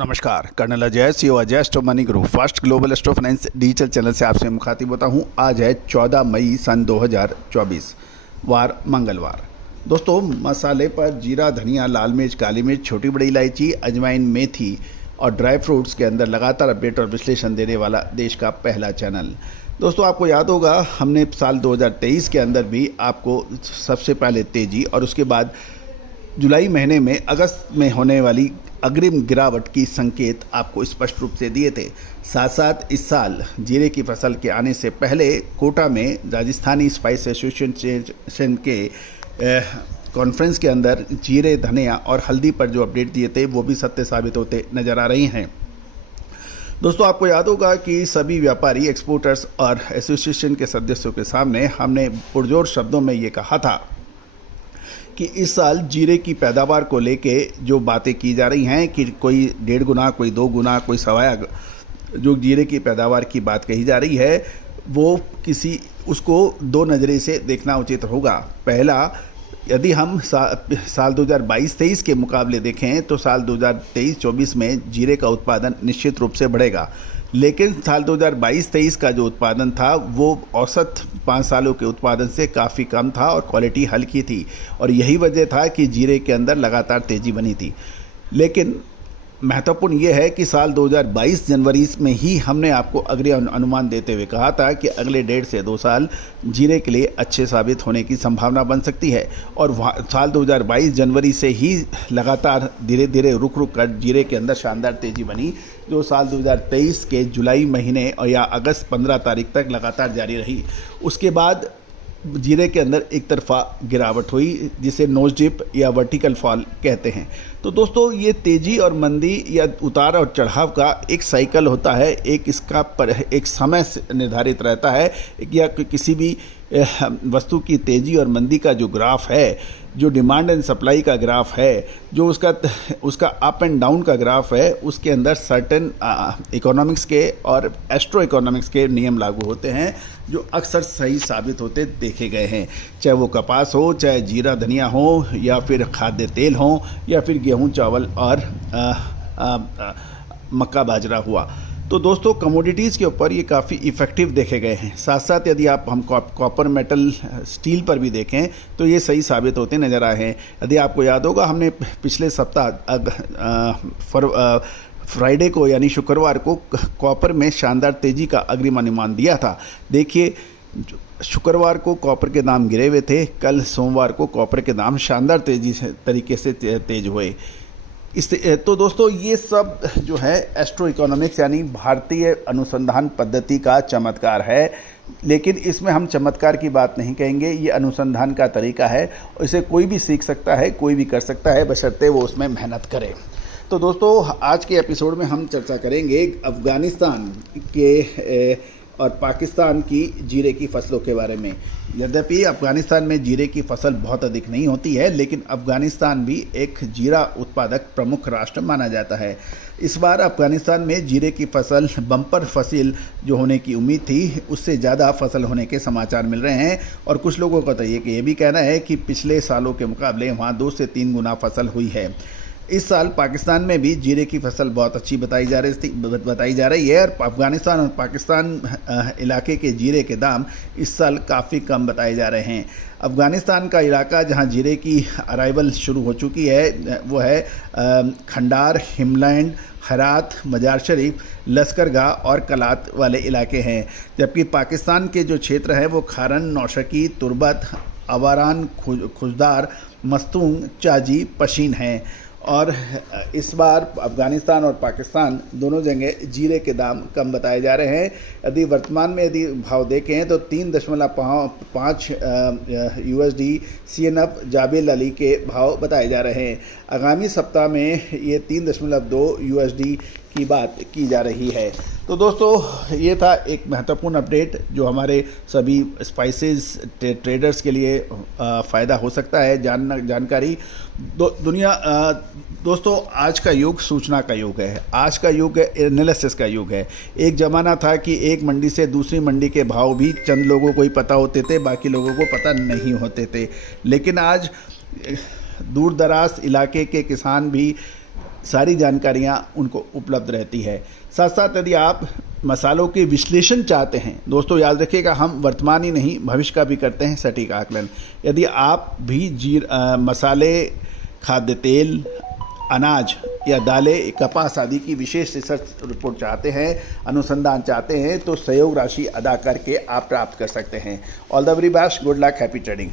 नमस्कार, colonel Ajay CO Ajay stock money group first global stock finance digital channel से आपसे मुखातिब होता हूं। आज है 14 मई सन 2024 वार मंगलवार। दोस्तों, मसाले पर जीरा, धनिया, लाल मिर्च, काली मिर्च, छोटी बड़ी इलायची, अजवाइन, मेथी और ड्राई फ्रूट्स के अंदर लगातार अपडेट और विश्लेषण देने वाला देश का पहला चैनल। दोस्तों, आपको याद होगा हमने साल 2023 के अंदर भी आपको सबसे पहले तेजी और उसके बाद जुलाई महीने में अगस्त में होने वाली अग्रिम गिरावट की संकेत आपको स्पष्ट रूप से दिए थे। साथ साथ इस साल जीरे की फसल के आने से पहले कोटा में राजस्थानी स्पाइस एसोसिएशन के कॉन्फ्रेंस के अंदर जीरे, धनिया और हल्दी पर जो अपडेट दिए थे वो भी सत्य साबित होते नजर आ रही हैं। दोस्तों, आपको याद होगा कि सभी व्यापारी, एक्सपोर्टर्स और एसोसिएशन के सदस्यों के सामने हमने पुरजोर शब्दों में ये कहा था कि इस साल जीरे की पैदावार को लेके जो बातें की जा रही हैं कि कोई 1.5 गुना, कोई 2 गुना, कोई सवाया, जो जीरे की पैदावार की बात कही जा रही है वो उसको दो नज़रिए से देखना उचित होगा। पहला, यदि हम साल 2022-23 के मुकाबले देखें तो साल 2023-24 में जीरे का उत्पादन निश्चित रूप से बढ़ेगा, लेकिन साल 2022-23 का जो उत्पादन था वो औसत 5 सालों के उत्पादन से काफ़ी कम था और क्वालिटी हल्की थी और यही वजह था कि जीरे के अंदर लगातार तेज़ी बनी थी। लेकिन महत्वपूर्ण ये है कि साल 2022 जनवरी में ही हमने आपको अग्रिम अनुमान देते हुए कहा था कि अगले 1.5 से 2 साल जीरे के लिए अच्छे साबित होने की संभावना बन सकती है और साल 2022 जनवरी से ही लगातार धीरे धीरे रुक कर जीरे के अंदर शानदार तेज़ी बनी, जो साल 2023 के जुलाई महीने और या अगस्त 15 तारीख तक लगातार जारी रही। उसके बाद जीरे के अंदर एक तरफा गिरावट हुई, जिसे नोज डिप या वर्टिकल फॉल कहते हैं। तो दोस्तों, ये तेज़ी और मंदी या उतार और चढ़ाव का एक साइकिल होता है, एक समय निर्धारित रहता है या किसी भी वस्तु की तेज़ी और मंदी का जो ग्राफ है, जो डिमांड एंड सप्लाई का ग्राफ है, जो उसका अप एंड डाउन का ग्राफ है, उसके अंदर सर्टेन इकोनॉमिक्स के और एस्ट्रो इकोनॉमिक्स के नियम लागू होते हैं जो अक्सर सही साबित होते देखे गए हैं। चाहे वो कपास हो, चाहे जीरा धनिया हो, या फिर खाद्य तेल हो, या फिर गेहूं चावल और मक्का बाजरा हुआ। तो दोस्तों, कमोडिटीज़ के ऊपर ये काफ़ी इफ़ेक्टिव देखे गए हैं। साथ साथ यदि हम कॉपर, मेटल, स्टील पर भी देखें तो ये सही साबित होते नज़र आए हैं। यदि आपको याद होगा हमने पिछले सप्ताह फ्राइडे को यानी शुक्रवार को कॉपर में शानदार तेज़ी का अग्रिम अनुमान दिया था। देखिए, शुक्रवार को कॉपर के दाम गिरे हुए थे, कल सोमवार को कॉपर के दाम शानदार तरीके से तेज हुए। तो दोस्तों, ये सब जो है एस्ट्रो इकोनॉमिक्स यानी भारतीय अनुसंधान पद्धति का चमत्कार है, लेकिन इसमें हम चमत्कार की बात नहीं कहेंगे, ये अनुसंधान का तरीका है। इसे कोई भी सीख सकता है, कोई भी कर सकता है, बशर्ते वो उसमें मेहनत करे। तो दोस्तों, आज के एपिसोड में हम चर्चा करेंगे अफ़गानिस्तान के और पाकिस्तान की जीरे की फसलों के बारे में। यद्यपि अफ़गानिस्तान में जीरे की फसल बहुत अधिक नहीं होती है, लेकिन अफ़गानिस्तान भी एक जीरा उत्पादक प्रमुख राष्ट्र माना जाता है। इस बार अफ़गानिस्तान में जीरे की फसल बम्पर फसल जो होने की उम्मीद थी, उससे ज़्यादा फसल होने के समाचार मिल रहे हैं और कुछ लोगों का तो ये भी कहना है कि पिछले सालों के मुकाबले वहाँ 2 से 3 गुना फसल हुई है। इस साल पाकिस्तान में भी जीरे की फसल बहुत अच्छी बताई जा रही है और अफ़गानिस्तान और पाकिस्तान इलाके के जीरे के दाम इस साल काफ़ी कम बताए जा रहे हैं। अफ़गानिस्तान का इलाका जहां जीरे की अराइवल शुरू हो चुकी है वो है खंडार, हिमलैंड, हेरात, मजार शरीफ, लश्करगाह और कलात वाले इलाके हैं, जबकि पाकिस्तान के जो क्षेत्र हैं वो खारन, नौशकी, तुर्बत, अवारान, खुजदार, मस्तूंग, चाजी, पशीन हैं। और इस बार अफ़गानिस्तान और पाकिस्तान दोनों जगह जीरे के दाम कम बताए जा रहे हैं। यदि वर्तमान में भाव देखें तो 3.5 USD CNF जाबिल अली के भाव बताए जा रहे हैं। आगामी सप्ताह में ये 3.2 USD की बात की जा रही है। तो दोस्तों, ये था एक महत्वपूर्ण अपडेट जो हमारे सभी स्पाइसेस ट्रेडर्स के लिए फ़ायदा हो सकता है जानकारी। दोस्तों, आज का युग सूचना का युग है, आज का युग एनालिसिस का युग है। एक ज़माना था कि एक मंडी से दूसरी मंडी के भाव भी चंद लोगों को ही पता होते थे, बाकी लोगों को पता नहीं होते थे। लेकिन आज दूर दराज इलाके के किसान भी सारी जानकारियां उनको उपलब्ध रहती है। साथ साथ यदि आप मसालों के विश्लेषण चाहते हैं, दोस्तों याद रखिएगा, हम वर्तमान ही नहीं भविष्य का भी करते हैं सटीक आकलन। यदि आप भी मसाले, खाद्य तेल, अनाज या दालें, कपास आदि की विशेष रिसर्च रिपोर्ट चाहते हैं, अनुसंधान चाहते हैं, तो सहयोग राशि अदा करके आप प्राप्त कर सकते हैं। All the very best, good luck, happy trading.